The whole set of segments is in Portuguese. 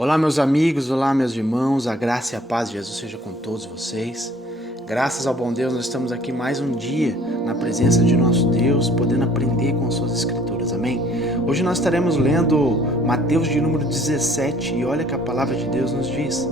Olá meus amigos, olá meus irmãos, a graça e a paz de Jesus seja com todos vocês. Graças ao bom Deus nós estamos aqui mais um dia na presença de nosso Deus, podendo aprender com suas escrituras, amém? Hoje nós estaremos lendo Mateus de número 17 e olha que a palavra de Deus nos diz: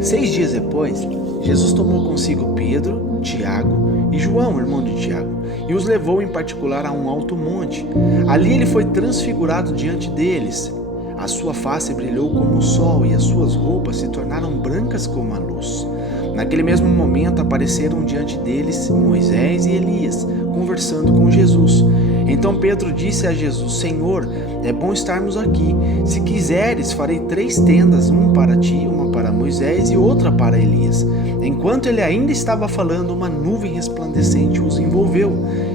6 dias depois, Jesus tomou consigo Pedro, Tiago e João, irmão de Tiago, e os levou em particular a um alto monte. Ali ele foi transfigurado diante deles. A sua face brilhou como o sol e as suas roupas se tornaram brancas como a luz. Naquele mesmo momento apareceram diante deles Moisés e Elias, conversando com Jesus. Então Pedro disse a Jesus: Senhor, é bom estarmos aqui. Se quiseres, farei 3 tendas, uma para ti, uma para Moisés e outra para Elias. Enquanto ele ainda estava falando, uma nuvem resplandecente os envolveu,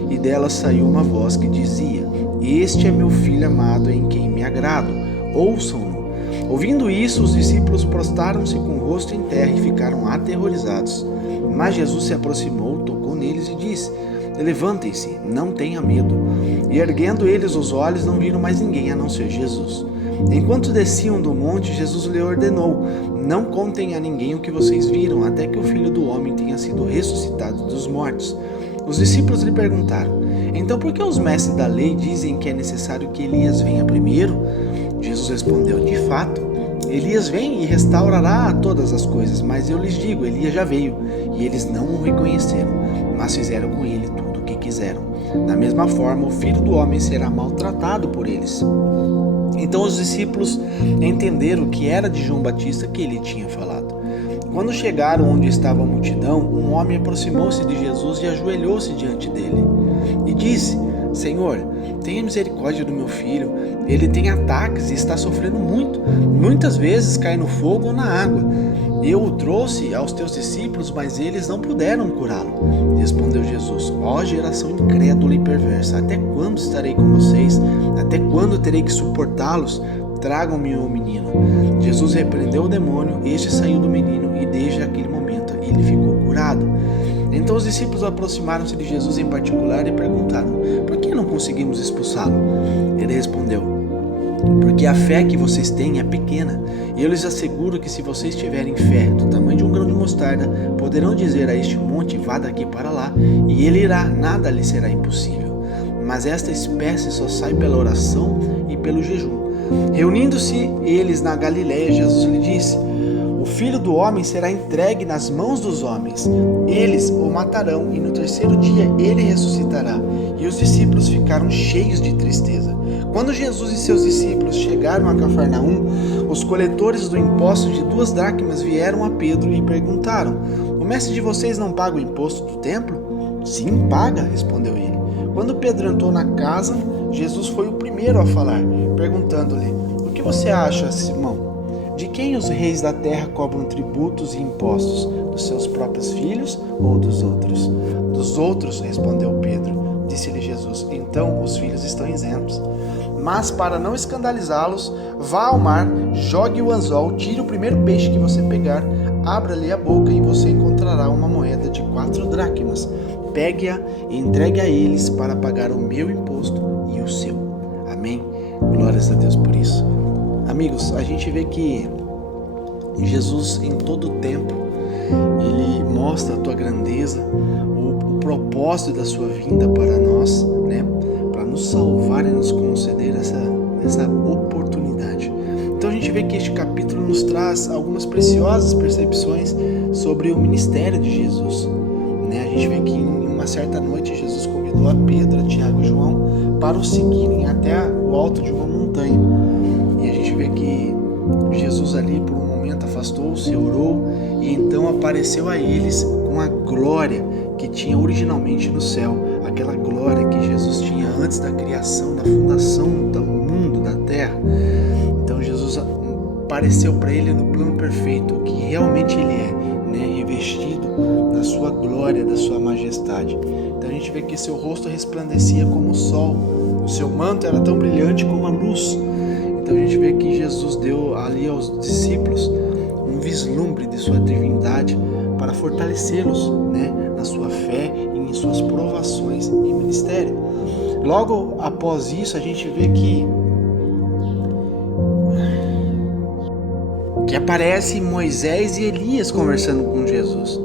e dela saiu uma voz que dizia: Este é meu filho amado em quem me agrado. Ouçam-no. Ouvindo isso, os discípulos prostraram-se com o rosto em terra e ficaram aterrorizados. Mas Jesus se aproximou, tocou neles e disse: Levantem-se, não tenha medo. E erguendo eles os olhos, não viram mais ninguém a não ser Jesus. Enquanto desciam do monte, Jesus lhe ordenou: Não contem a ninguém o que vocês viram, até que o Filho do Homem tenha sido ressuscitado dos mortos. Os discípulos lhe perguntaram: Então por que os mestres da lei dizem que é necessário que Elias venha primeiro? Jesus respondeu: De fato, Elias vem e restaurará todas as coisas, mas eu lhes digo, Elias já veio, e eles não o reconheceram, mas fizeram com ele tudo o que quiseram. Da mesma forma, o Filho do Homem será maltratado por eles. Então os discípulos entenderam que era de João Batista que ele tinha falado. Quando chegaram onde estava a multidão, um homem aproximou-se de Jesus e ajoelhou-se diante dele. E disse: Senhor, tenha misericórdia do meu filho. Ele tem ataques e está sofrendo muito. Muitas vezes cai no fogo ou na água. Eu o trouxe aos teus discípulos, mas eles não puderam curá-lo. Respondeu Jesus: Ó geração incrédula e perversa, até quando estarei com vocês? Até quando terei que suportá-los? Tragam-me o menino. Jesus repreendeu o demônio, este saiu do menino e desde aquele momento ele ficou curado. Então os discípulos aproximaram-se de Jesus em particular e perguntaram: Por que não conseguimos expulsá-lo? Ele respondeu: Porque a fé que vocês têm é pequena. E eu lhes asseguro que se vocês tiverem fé do tamanho de um grão de mostarda, poderão dizer a este monte: Vá daqui para lá, e ele irá, nada lhe será impossível. Mas esta espécie só sai pela oração e pelo jejum. Reunindo-se eles na Galiléia, Jesus lhe disse: O Filho do Homem será entregue nas mãos dos homens. Eles o matarão e no terceiro dia ele ressuscitará. E os discípulos ficaram cheios de tristeza. Quando Jesus e seus discípulos chegaram a Cafarnaum, os coletores do imposto de 2 dracmas vieram a Pedro e perguntaram: O mestre de vocês não paga o imposto do templo? Sim, paga, respondeu ele. Quando Pedro entrou na casa, Jesus foi o primeiro a falar, perguntando-lhe: O que você acha, Simão? De quem os reis da terra cobram tributos e impostos? Dos seus próprios filhos ou dos outros? Dos outros, respondeu Pedro. Disse-lhe Jesus: Então os filhos estão isentos. Mas para não escandalizá-los, vá ao mar, jogue o anzol, tire o primeiro peixe que você pegar, abra-lhe a boca e você encontrará uma moeda de 4 dracmas. Pegue-a e entregue a eles para pagar o meu imposto e o seu. Amém? Glórias a Deus por isso. Amigos, a gente vê que Jesus em todo o tempo, ele mostra a tua grandeza, o propósito da sua vinda para nós, né? Para nos salvar e nos conceder essa oportunidade. Então a gente vê que este capítulo nos traz algumas preciosas percepções sobre o ministério de Jesus, né? A gente vê que em uma certa noite Jesus convidou a Pedro, a Tiago e João para o seguirem até o alto de uma montanha. E a gente vê que Jesus ali por um momento afastou-se, orou e então apareceu a eles com a glória que tinha originalmente no céu, aquela glória que Jesus tinha antes da criação, da fundação do mundo, da terra. Então Jesus apareceu para ele no plano perfeito, o que realmente ele é, né? Revestido da sua glória, da sua majestade. Então a gente vê que seu rosto resplandecia como o sol, o seu manto era tão brilhante como a luz. Então a gente vê que Jesus deu ali aos discípulos um vislumbre de sua divindade para fortalecê-los, né, na sua fé e em suas provações e ministério. Logo após isso a gente vê que que aparece Moisés e Elias conversando com Jesus.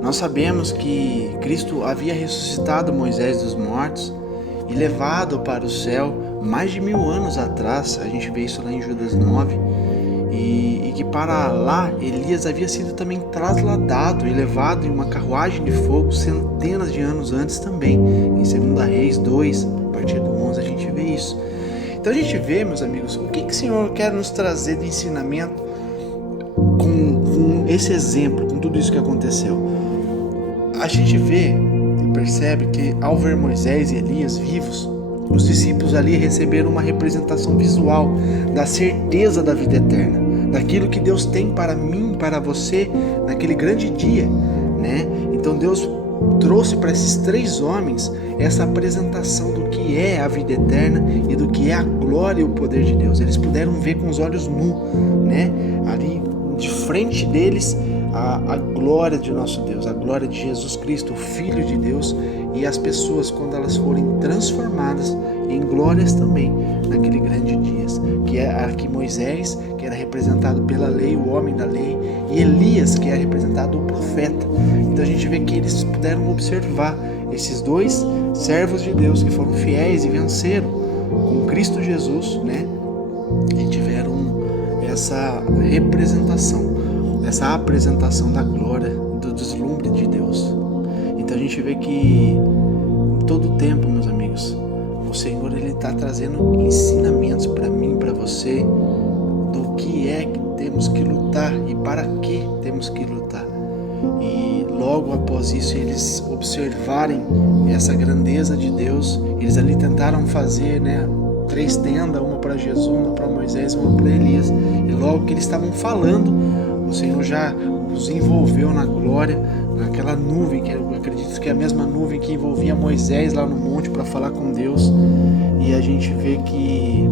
Nós sabemos que Cristo havia ressuscitado Moisés dos mortos e levado para o céu mais de 1000 anos atrás. A gente vê isso lá em Judas 9. E que para lá Elias havia sido também trasladado e levado em uma carruagem de fogo centenas de anos antes também. Em 2 Reis 2, a partir do 11, a gente vê isso. Então a gente vê, meus amigos, o que o Senhor quer nos trazer de ensinamento com esse exemplo, com tudo isso que aconteceu. A gente vê e percebe que ao ver Moisés e Elias vivos, os discípulos ali receberam uma representação visual da certeza da vida eterna, daquilo que Deus tem para mim, para você, naquele grande dia, né? Então Deus trouxe para esses 3 homens essa apresentação do que é a vida eterna e do que é a glória e o poder de Deus. Eles puderam ver com os olhos nus, né? Ali de frente deles a glória de nosso Deus, a glória de Jesus Cristo, o Filho de Deus, e as pessoas, quando elas forem transformadas em glórias também naquele grande dia, que é aqui Moisés, que era representado pela lei, o homem da lei, e Elias, que é representado o profeta. Então a gente vê que eles puderam observar esses 2 servos de Deus que foram fiéis e venceram com Cristo Jesus, né? E tiveram essa representação, essa apresentação da glória, do deslumbre de Deus. Então a gente vê que em todo o tempo, meus amigos, o Senhor ele está trazendo ensinamentos para mim, para você, do que é que temos que lutar e para que temos que lutar. E logo após isso, eles observarem essa grandeza de Deus, eles ali tentaram fazer, né, 3 tendas, uma para Jesus, uma para Moisés, uma para Elias. E logo que eles estavam falando, o Senhor já os envolveu na glória, naquela nuvem, que eu acredito que é a mesma nuvem que envolvia Moisés lá no monte para falar com Deus. E a gente vê que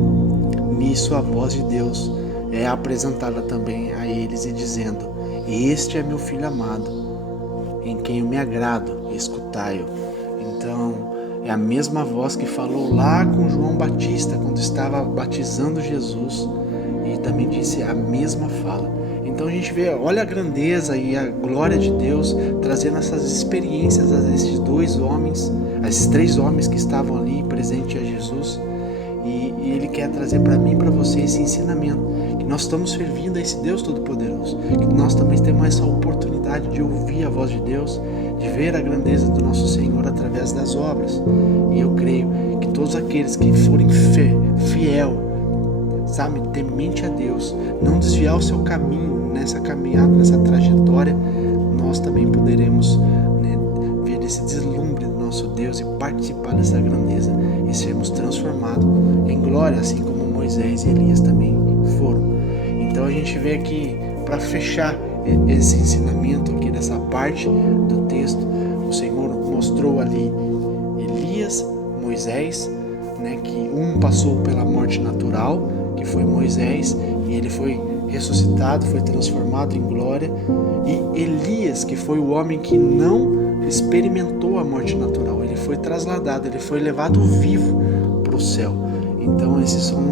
nisso a voz de Deus é apresentada também a eles e dizendo: este é meu filho amado, em quem eu me agrado, escutai-o. Então é a mesma voz que falou lá com João Batista quando estava batizando Jesus, e também disse a mesma fala. Então a gente vê, olha a grandeza e a glória de Deus trazendo essas experiências a esses 2 homens, a esses 3 homens que estavam ali presentes a Jesus. E Ele quer trazer para mim e para você esse ensinamento, que nós estamos servindo a esse Deus Todo-Poderoso, que nós também temos essa oportunidade de ouvir a voz de Deus, de ver a grandeza do nosso Senhor através das obras. E eu creio que todos aqueles que forem fiel, sabe, temente a Deus, não desviar o seu caminho nessa caminhada, nessa trajetória, nós também poderemos, né, ver esse deslumbre do nosso Deus e participar dessa grandeza e sermos transformados em glória, assim como Moisés e Elias também foram. Então a gente vê aqui, para fechar esse ensinamento aqui dessa parte do texto, o Senhor mostrou ali Elias, Moisés, né, que um passou pela morte natural, que foi Moisés, e ele foi ressuscitado, foi transformado em glória, e Elias, que foi o homem que não experimentou a morte natural, ele foi trasladado, ele foi levado vivo para o céu. Então essas são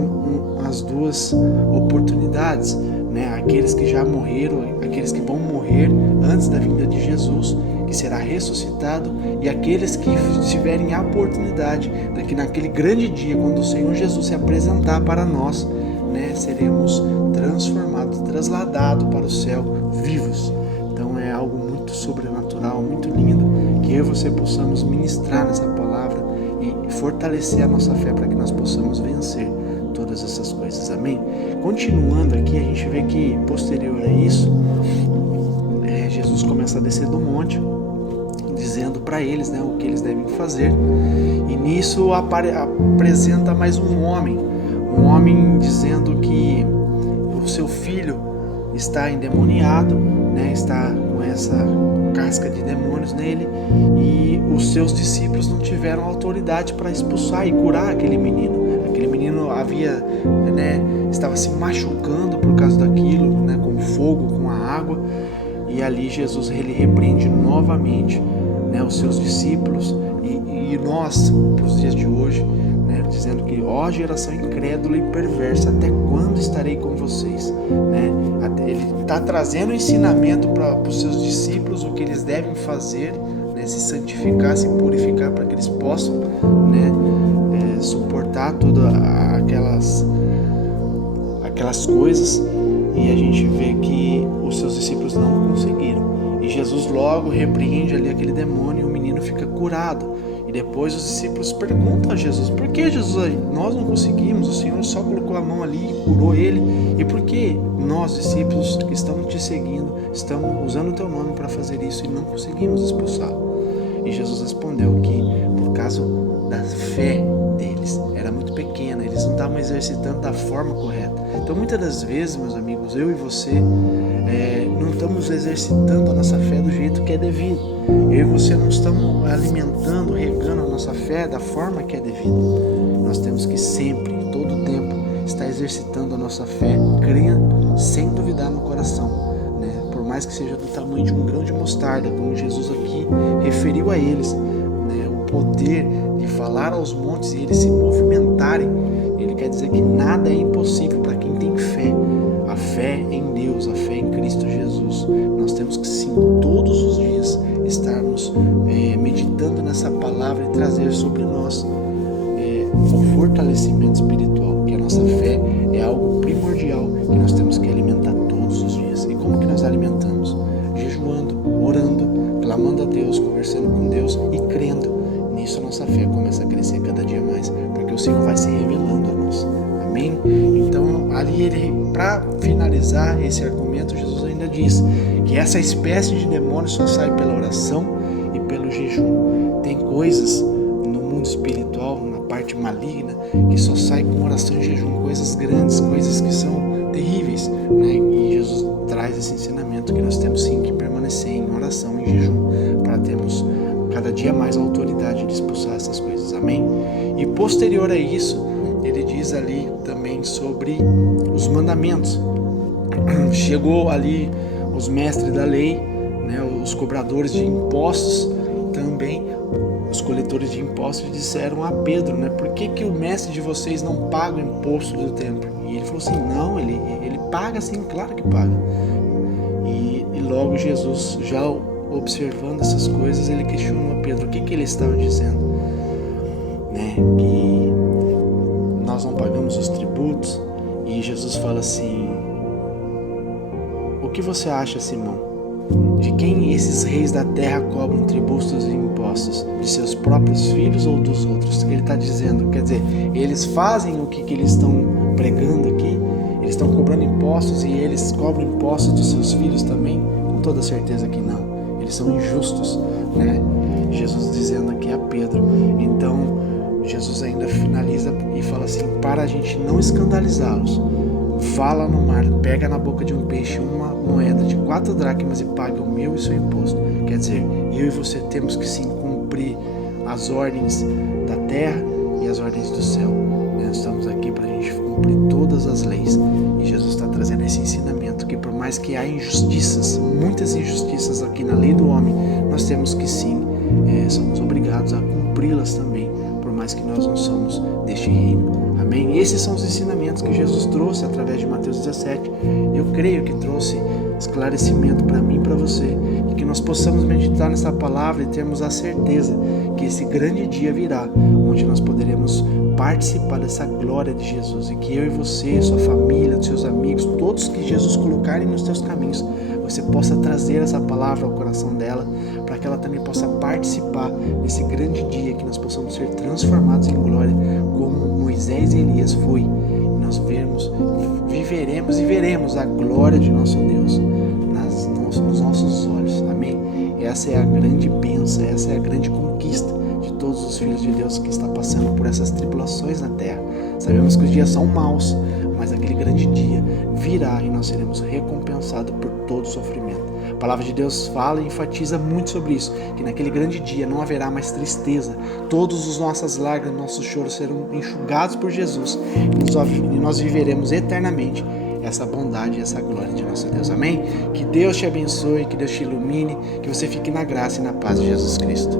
as 2 oportunidades, né? Aqueles que já morreram, aqueles que vão morrer antes da vinda de Jesus, que será ressuscitado, e aqueles que tiverem a oportunidade daqui naquele grande dia, quando o Senhor Jesus se apresentar para nós, né, seremos transformados, trasladados para o céu vivos. Então é algo muito sobrenatural, muito lindo, que eu e você possamos ministrar nessa palavra e fortalecer a nossa fé para que nós possamos vencer todas essas coisas. Amém? Continuando aqui, a gente vê que posterior a isso, Jesus começa a descer do monte, dizendo para eles, né, o que eles devem fazer. E nisso apresenta mais um homem dizendo que o seu filho está endemoniado, né, está com essa casca de demônios nele, e os seus discípulos não tiveram autoridade para expulsar e curar aquele menino. Aquele menino estava se machucando por causa daquilo, né, com o fogo, com a água, e ali Jesus ele repreende novamente, né, os seus discípulos, e nós, para os dias de hoje, né, dizendo que, ó geração incrédula e perversa, até quando estarei com vocês? Né? Ele está trazendo ensinamento para os seus discípulos, o que eles devem fazer, né? Se santificar, se purificar, para que eles possam, né, suportar todas aquelas coisas. E a gente vê que os seus discípulos não conseguiram. E Jesus logo repreende ali aquele demônio e o menino fica curado. E depois os discípulos perguntam a Jesus: por que, Jesus, nós não conseguimos? O Senhor só colocou a mão ali e curou ele. E por que nós, discípulos que estamos te seguindo, estamos usando o teu nome para fazer isso e não conseguimos expulsá-lo? E Jesus respondeu que por causa da fé deles era muito pequena, eles não estavam exercitando da forma correta. Então muitas das vezes, meus amigos, eu e você não estamos exercitando a nossa fé do jeito que é devido. Eu e você não estamos alimentando, regando a nossa fé da forma que é devido. Nós temos que sempre, todo o tempo, estar exercitando a nossa fé, crendo, sem duvidar no coração, né? Por mais que seja do tamanho de um grão de mostarda, como Jesus aqui referiu a eles, né? O poder de falar aos montes e eles se movimentarem. Ele quer dizer que nada é impossível para quem tem fé. A fé em Deus, a fé em Cristo Jesus. Nós temos que sim, todos os dias, estarmos meditando nessa palavra e trazer sobre nós o fortalecimento espiritual, que a nossa fé é algo primordial que nós temos que alimentar todos os dias. E como que nós alimentamos? Jejuando, orando, clamando a Deus, conversando com Deus e crendo. Nisso a nossa fé começa a crescer cada dia mais, porque o Senhor vai se revelando a nós. Amém? Então, ali para finalizar esse argumento, Jesus ainda diz que essa espécie de demônio só sai pela oração e pelo jejum. Tem coisas no mundo espiritual, na parte maligna, que só sai com oração e jejum, coisas grandes, coisas que são terríveis, né? E Jesus traz esse ensinamento que nós temos sim que permanecer em oração e jejum para termos cada dia mais autoridade de expulsar essas coisas. Amém? E posterior a isso, ele diz ali também sobre os mandamentos. Chegou ali os mestres da lei, né, os cobradores de impostos, também os coletores de impostos disseram a Pedro, né, por que o mestre de vocês não paga o imposto do templo? E ele falou assim, não, ele paga sim, claro que paga. E logo Jesus, já observando essas coisas, ele questionou a Pedro, o que ele estava dizendo? Né, que nós não pagamos os tributos. E Jesus fala assim, o que você acha, Simão? De quem esses reis da terra cobram tributos e impostos? De seus próprios filhos ou dos outros? O que ele está dizendo? Quer dizer, eles fazem o que eles estão pregando aqui? Eles estão cobrando impostos e eles cobram impostos dos seus filhos também? Com toda certeza que não. Eles são injustos, né? Jesus dizendo aqui a Pedro. Então, Jesus ainda finaliza e fala assim, para a gente não escandalizá-los, fala no mar, pega na boca de um peixe uma moeda de 4 dracmas e paga o meu e seu imposto. Quer dizer, eu e você temos que sim cumprir as ordens da terra e as ordens do céu. Nós estamos aqui para a gente cumprir todas as leis. E Jesus está trazendo esse ensinamento que por mais que há injustiças, muitas injustiças aqui na lei do homem, nós temos que sim, somos obrigados a cumpri-las também, por mais que nós não somos deste reino. Amém? Esses são os ensinamentos que Jesus trouxe através de Mateus 17. Eu creio que trouxe esclarecimento para mim e para você, e que nós possamos meditar nessa palavra e termos a certeza que esse grande dia virá, onde nós poderemos participar dessa glória de Jesus, e que eu e você, sua família, seus amigos, todos que Jesus colocarem nos teus caminhos, você possa trazer essa palavra ao coração dela, para que ela também possa participar desse grande dia, que nós possamos ser transformados em glória, como Moisés e Elias foi. E nós viveremos e veremos a glória de nosso Deus nos nossos olhos. Amém? Essa é a grande bênção, essa é a grande conquista de todos os filhos de Deus que está passando por essas tribulações na terra. Sabemos que os dias são maus, mas aquele grande dia virá e nós seremos recompensados por todo o sofrimento. A palavra de Deus fala e enfatiza muito sobre isso, que naquele grande dia não haverá mais tristeza, todas as nossas lágrimas, nossos choros serão enxugados por Jesus, e nós viveremos eternamente essa bondade e essa glória de nosso Deus. Amém? Que Deus te abençoe, que Deus te ilumine, que você fique na graça e na paz de Jesus Cristo.